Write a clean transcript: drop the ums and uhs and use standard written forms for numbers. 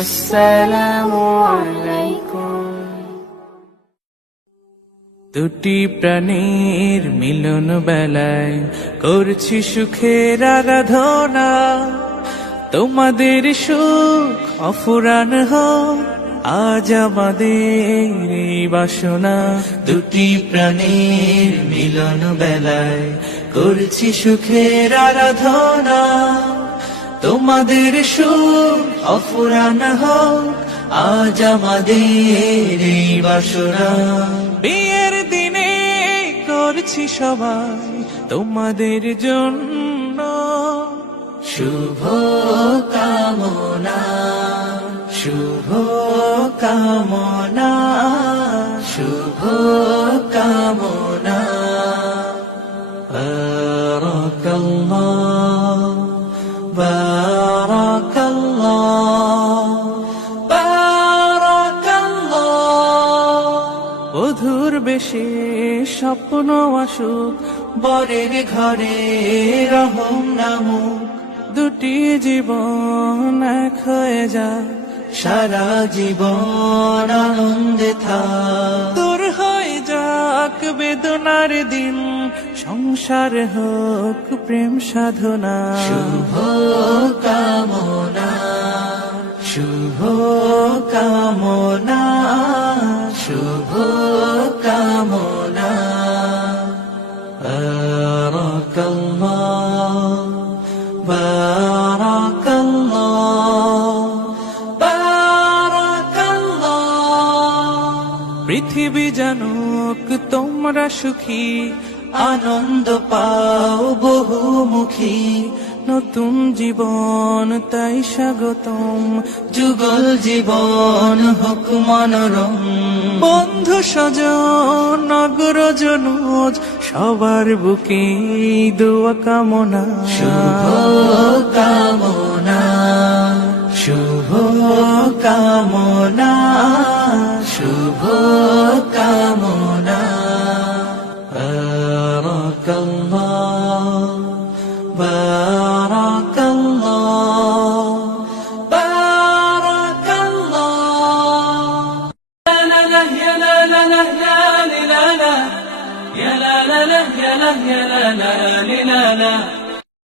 আসসালামু আলাইকুম। দুটি প্রাণীর মিলন বেলায় করছি সুখের আরাধনা, তোমাদের সুখ অফুরান হোক আজ আমাদের এই বাসনা। দুটি প্রাণীর মিলন বেলায় করছি সুখের আরাধনা, তোমাদের সুখ অফুরান হোক আজ আমাদের এই বাসনা। বিয়ের দিনে করছি সবাই তোমাদের জন্য শুভ কামনা, শুভ কামনা, শুভ কামনা। বারাকাল্লাহ, বারাকাল্লাহ, বারাকাল্লাহ। বধুর বেশে স্বপ্ন আসুক, বরের ঘরে রহম নামুক, দুটি জীবন এক হয়ে যাক, সারা জীবন আনন্দে থাক। দূর হয়ে যাক বেদনার দিন, সংসার হোক প্রেম সাধনা। শুভ কামনা, শুভ কামনা, শুভ কামনা। বারাকাল্লাহ, বারাকাল্লাহ, বারাকাল্লাহ। পৃথিবী জানুক তোমরা সুখী, আনন্দ পাও বহুমুখী, নতুন জীবন তাই স্বাগতম, যুগল জীবন হোক মনোরম। বন্ধু স্বজন নগরজনুজ সবার বুকে দোয়া কামনা। শুভ কামনা, শুভ কামনা, শুভ কামনা। বারাকাল্লাহ, বারাকাল্লাহ, বারাকাল্লাহ। লা লা ইয়া লা লা লা লা লা লা, ইয়া লা লা লা ইয়া লা লা লা লা লা লা।